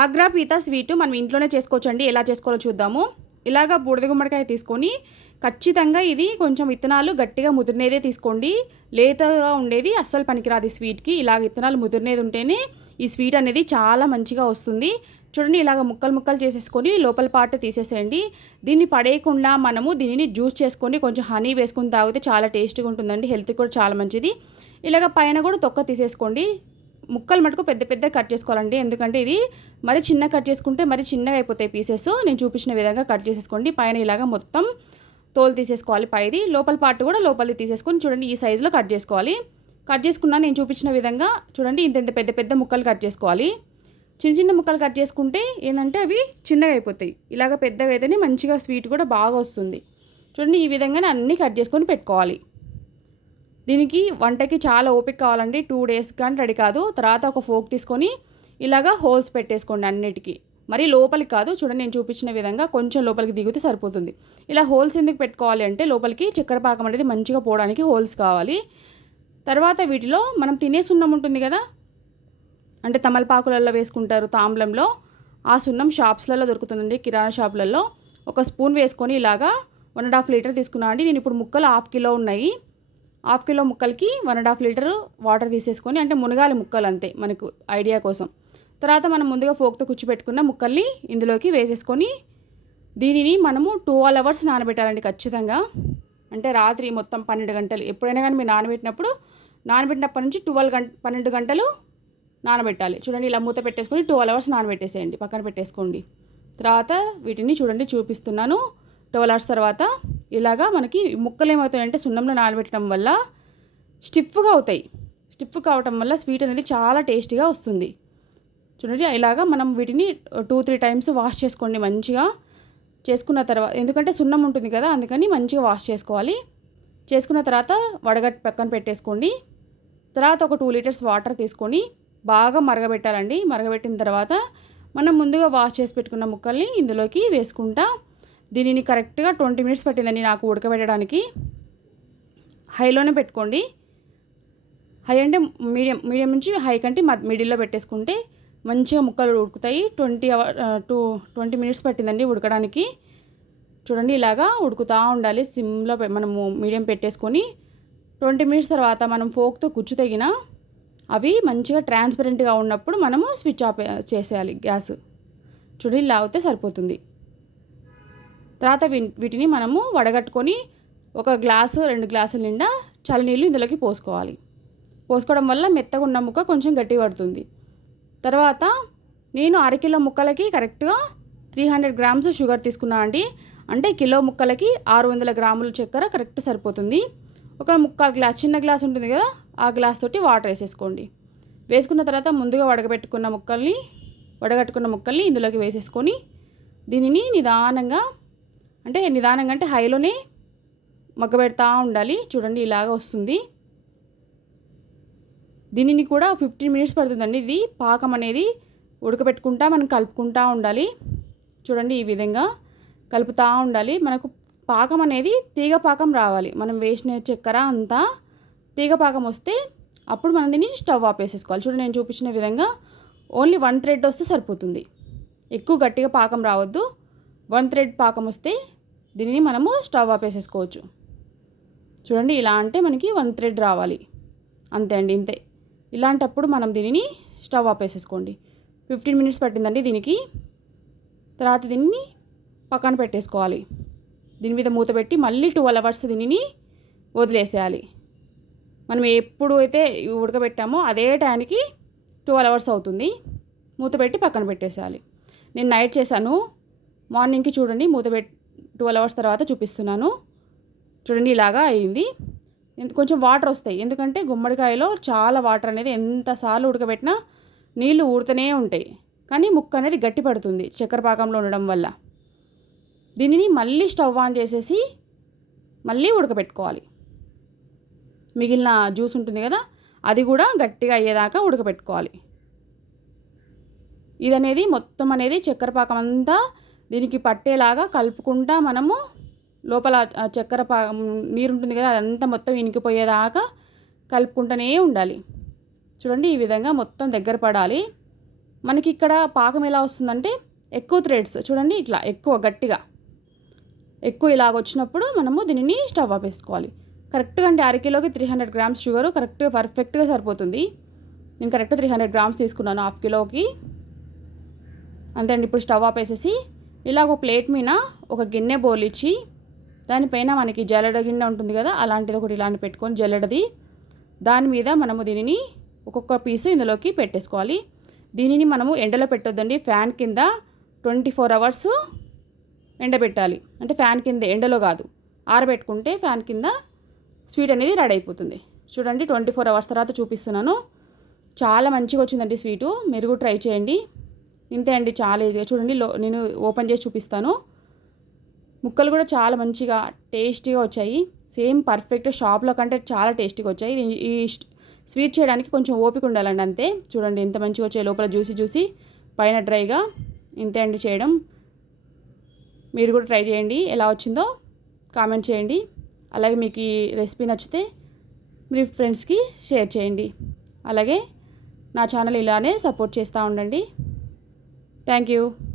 Agra pita sweet మనం ఇంట్లోనే చేసుకోవచ్చండి. ఎలా చేసుకోవాలో చూద్దాము. ఇలాగ బూడిద గుమ్మడికాయ తీసుకొని ఖచ్చితంగా ఇది కొంచెం విత్తనాలు గట్టిగా ముదిరినదే తీసుకోండి. లేతగా ఉండేది అస్సలు పనికిరాదు ఈ స్వీట్కి. ఇలాగ విత్తనాలు ముదిరినది ఉంటేనే ఈ స్వీట్ అనేది చాలా మంచిగా వస్తుంది. చూడండి ఇలాగ ముక్కలు ముక్కలు చేసేసుకొని లోపల పార్ట్ తీసేసేయండి. దీన్ని పడేయకుండా మనము దీనిని జ్యూస్ చేసుకొని కొంచెం హనీ వేసుకొని తాగితే చాలా టేస్టీగా ఉంటుందండి. హెల్త్ కూడా చాలా మంచిది. ఇలాగ పైన కూడా తొక్క తీసేసుకోండి. ముక్కలు మటుకు పెద్ద పెద్ద కట్ చేసుకోవాలండి. ఎందుకంటే ఇది మరి చిన్న కట్ చేసుకుంటే మరి చిన్నగా అయిపోతాయి పీసెస్. నేను చూపించిన విధంగా కట్ చేసేసుకోండి. పైన ఇలాగ మొత్తం తోలు తీసేసుకోవాలి పైది. లోపల పార్ట్ కూడా లోపలిది తీసేసుకొని చూడండి ఈ సైజులో కట్ చేసుకోవాలి. కట్ చేసుకున్నా నేను చూపించిన విధంగా చూడండి ఇంత ఇంత పెద్ద పెద్ద ముక్కలు కట్ చేసుకోవాలి. చిన్న చిన్న ముక్కలు కట్ చేసుకుంటే ఏంటంటే అవి చిన్నగా అయిపోతాయి. ఇలాగ పెద్దగా అయితేనే మంచిగా స్వీట్ కూడా బాగా వస్తుంది. చూడండి ఈ విధంగానే అన్నీ కట్ చేసుకొని పెట్టుకోవాలి. దీనికి వంటకి చాలా ఓపిక కావాలండి. టూ డేస్ కానీ రెడీ కాదు. తర్వాత ఒక ఫోక్ తీసుకొని ఇలాగా హోల్స్ పెట్టేసుకోండి అన్నిటికీ. మరి లోపలికి కాదు చూడండి నేను చూపించిన విధంగా కొంచెం లోపలికి దిగితే సరిపోతుంది. ఇలా హోల్స్ ఎందుకు పెట్టుకోవాలి అంటే లోపలికి చక్కెర పాకం అనేది మంచిగా పోవడానికి హోల్స్ కావాలి. తర్వాత వీటిలో మనం తినే సున్నం ఉంటుంది కదా? అంటే తమలపాకులలో వేసుకుంటారు తాంబలంలో. ఆ సున్నం షాప్స్లలో దొరుకుతుందండి కిరాణా షాపులలో. ఒక స్పూన్ వేసుకొని ఇలాగా వన్ అండ్ హాఫ్ లీటర్ తీసుకున్నా అండి నేను ఇప్పుడు ముక్కలు హాఫ్ కిలో ఉన్నాయి. హాఫ్ కిలో ముక్కలకి one and half litre water తీసేసుకొని అంటే మునగాలి ముక్కలు అంతే మనకు ఐడియా కోసం. తర్వాత మనం ముందుగా ఫోక్తో కుచ్చిపెట్టుకున్న ముక్కల్ని ఇందులోకి వేసేసుకొని దీనిని మనము టూ ఆల్ అవర్స్ నానబెట్టాలండి ఖచ్చితంగా. అంటే రాత్రి మొత్తం పన్నెండు గంటలు ఎప్పుడైనా కానీ మీరు నానబెట్టినప్పుడు నానబెట్టినప్పటి నుంచి ట్వెల్వ్ గంట పన్నెండు గంటలు నానబెట్టాలి. చూడండి ఇలా మూత పెట్టేసుకొని ట్వెల్వ్ అవర్స్ నానబెట్టేసేయండి పక్కన పెట్టేసుకోండి. తర్వాత వీటిని చూడండి చూపిస్తున్నాను. ట్వెల్వ్ అవర్స్ తర్వాత ఇలాగా మనకి ముక్కలు ఏమవుతాయంటే సున్నంలో నానబెట్టడం వల్ల స్టిఫ్గా అవుతాయి. స్టిఫ్ కావటం వల్ల స్వీట్ అనేది చాలా టేస్టీగా వస్తుంది. చూడండి ఇలాగా మనం వీటిని టూ త్రీ టైమ్స్ వాష్ చేసుకోండి మంచిగా. చేసుకున్న తర్వాత ఎందుకంటే సున్నం ఉంటుంది కదా అందుకని మంచిగా వాష్ చేసుకోవాలి. చేసుకున్న తర్వాత వడగట్టి పక్కన పెట్టేసుకోండి. తర్వాత ఒక టూ లీటర్స్ వాటర్ తీసుకొని బాగా మరగబెట్టాలండి. మరగబెట్టిన తర్వాత మనం ముందుగా వాష్ చేసి పెట్టుకున్న ముక్కల్ని ఇందులోకి వేసుకుంటా దీనిని కరెక్ట్గా ట్వంటీ మినిట్స్ పట్టిందండి నాకు ఉడకబెట్టడానికి. హైలోనే పెట్టుకోండి. హై అంటే మీడియం మీడియం నుంచి హై కంటే మిడిల్లో పెట్టేసుకుంటే మంచిగా ముక్కలు ఉడుకుతాయి. Twenty or two twenty minutes పట్టిందండి ఉడకడానికి. చూడండి ఇలాగా ఉడుకుతూ ఉండాలి. సిమ్లో మనము మీడియం పెట్టేసుకొని ట్వంటీ మినిట్స్ తర్వాత మనం ఫోక్తో కుచ్చు తగిన అవి మంచిగా ట్రాన్స్పరెంట్గా ఉన్నప్పుడు మనము స్విచ్ ఆఫ్ చేసేయాలి గ్యాస్. చూడండి ఇలా అవుతే సరిపోతుంది. తర్వాత వీటిని మనము వడగట్టుకొని ఒక గ్లాసు రెండు గ్లాసుల నిండా చల్లనీళ్ళు ఇందులోకి పోసుకోవాలి. పోసుకోవడం వల్ల మెత్తగా ఉన్న ముక్క కొంచెం గట్టి పడుతుంది. తర్వాత నేను అరకిలో ముక్కలకి కరెక్ట్గా త్రీ హండ్రెడ్ గ్రామ్స్ షుగర్ తీసుకున్నా అండి. అంటే కిలో ముక్కలకి ఆరు వందల గ్రాముల చక్కెర కరెక్ట్ సరిపోతుంది. ఒక ముక్కాలు గ్లాస్ చిన్న గ్లాస్ ఉంటుంది కదా ఆ గ్లాస్ తోటి వాటర్ వేసేసుకోండి. వేసుకున్న తర్వాత ముందుగా వడగబెట్టుకున్న ముక్కల్ని వడగట్టుకున్న ముక్కల్ని ఇందులోకి వేసేసుకొని దీనిని నిదానంగా అంటే నిదానంగా అంటే హైలోనే మగ్గబెడతా ఉండాలి. చూడండి ఇలాగ వస్తుంది. దీనిని కూడా ఫిఫ్టీన్ మినిట్స్ పడుతుందండి. ఇది పాకం అనేది ఉడకబెట్టుకుంటా మనం కలుపుకుంటా ఉండాలి. చూడండి ఈ విధంగా కలుపుతూ ఉండాలి. మనకు పాకం అనేది తీగ పాకం రావాలి. మనం వేసిన చక్కెర అంతా తీగ పాకం వస్తే అప్పుడు మనం దీన్ని స్టవ్ ఆపేసేసుకోవాలి చూడండి నేను చూపించిన విధంగా ఓన్లీ వన్ థ్రెడ్ వస్తే సరిపోతుంది. ఎక్కువ గట్టిగా పాకం రావద్దు. వన్ థ్రెడ్ పాకం వస్తే దీనిని మనము స్టవ్ ఆపేసేసుకోవచ్చు. చూడండి ఇలా అంటే మనకి వన్ థ్రెడ్ రావాలి. అంతే అండి ఇంతే. ఇలాంటప్పుడు మనం దీనిని స్టవ్ ఆపేసేసుకోండి. ఫిఫ్టీన్ మినిట్స్ పట్టిందండి దీనికి. తర్వాత దీన్ని పక్కన పెట్టేసుకోవాలి. దీని మీద మూత పెట్టి మళ్ళీ ట్వెల్వ్ అవర్స్ దీనిని వదిలేసేయాలి. మనం ఎప్పుడు అయితే ఉడకబెట్టామో అదే టైంకి ట్వెల్వ్ అవర్స్ అవుతుంది. మూత పెట్టి పక్కన పెట్టేసేయాలి. నేను నైట్ చేశాను. మార్నింగ్కి చూడండి మూత పెట్టి ట్వెల్వ్ అవర్స్ తర్వాత చూపిస్తున్నాను. చూడండి ఇలాగా అయింది. కొంచెం వాటర్ వస్తాయి. ఎందుకంటే గుమ్మడికాయలో చాలా వాటర్ అనేది ఎంతసార్లు ఉడకబెట్టినా నీళ్ళు ఊడుతూనే ఉంటాయి. కానీ ముక్క అనేది గట్టి పడుతుంది చక్కెర పాకంలో ఉండడం వల్ల. దీనిని మళ్ళీ స్టవ్ ఆన్ చేసేసి మళ్ళీ ఉడకబెట్టుకోవాలి. మిగిలిన జ్యూస్ ఉంటుంది కదా అది కూడా గట్టిగా అయ్యేదాకా ఉడకబెట్టుకోవాలి. ఇది అనేది మొత్తం అనేది చక్కెర పాకం అంతా దీనికి పట్టేలాగా కలుపుకుంటా మనము లోపల చక్కెర పా నీరు ఉంటుంది కదా అదంతా మొత్తం ఇనికిపోయేదాకా కలుపుకుంటూనే ఉండాలి. చూడండి ఈ విధంగా మొత్తం దగ్గర పడాలి. మనకి ఇక్కడ పాకం ఎలా వస్తుందంటే ఎక్కువ థ్రెడ్స్ చూడండి ఇట్లా ఎక్కువ గట్టిగా. ఎక్కువ ఇలాగ వచ్చినప్పుడు మనము దీనిని స్టవ్ ఆపేసుకోవాలి కరెక్ట్గా అంటే అరకిలోకి త్రీ హండ్రెడ్ గ్రామ్స్ షుగర్ కరెక్ట్గా పర్ఫెక్ట్గా సరిపోతుంది. నేను కరెక్ట్ త్రీ హండ్రెడ్ గ్రామ్స్ తీసుకున్నాను హాఫ్ కిలోకి. అంతే అండి ఇప్పుడు స్టవ్ ఆపేసేసి ఇలా ఒక ప్లేట్ మీద ఒక గిన్నె బోలిచ్చి దానిపైన మనకి జల్లెడ గిన్నె ఉంటుంది కదా అలాంటిది ఒకటి ఇలాంటి పెట్టుకొని జల్లెడది. దాని మీద మనము దీనిని ఒక్కొక్క పీసు ఇందులోకి పెట్టేసుకోవాలి. దీనిని మనము ఎండలో పెట్టొద్దండి ఫ్యాన్ కింద ట్వంటీ ఫోర్ అవర్స్ ఎండబెట్టాలి. అంటే ఫ్యాన్ కింద ఎండలో కాదు ఆరబెట్టుకుంటే ఫ్యాన్ కింద స్వీట్ అనేది రెడీ అయిపోతుంది. చూడండి ట్వంటీ ఫోర్ అవర్స్ తర్వాత చూపిస్తున్నాను. చాలా మంచిగా వచ్చిందండి స్వీటు. మీరు కూడా ట్రై చేయండి. ఇంతే అండి చాలా ఈజీగా చూడండి లో నేను ఓపెన్ చేసి చూపిస్తాను. ముక్కలు కూడా చాలా మంచిగా టేస్టీగా వచ్చాయి. సేమ్ పర్ఫెక్ట్ షాప్లో కంటే చాలా టేస్టీగా వచ్చాయి. ఈ స్వీట్ చేయడానికి కొంచెం ఓపిక ఉండాలండి అంతే. చూడండి ఎంత మంచిగా వచ్చాయి. లోపల జ్యూసి జ్యూసి పైన డ్రైగా ఇంతే అండి చేయడం. మీరు కూడా ట్రై చేయండి ఎలా వచ్చిందో కామెంట్ చేయండి. అలాగే మీకు ఈ రెసిపీ నచ్చితే మీ ఫ్రెండ్స్కి షేర్ చేయండి. అలాగే నా ఛానల్ ఇలానే సపోర్ట్ చేస్తూ ఉండండి. Thank you.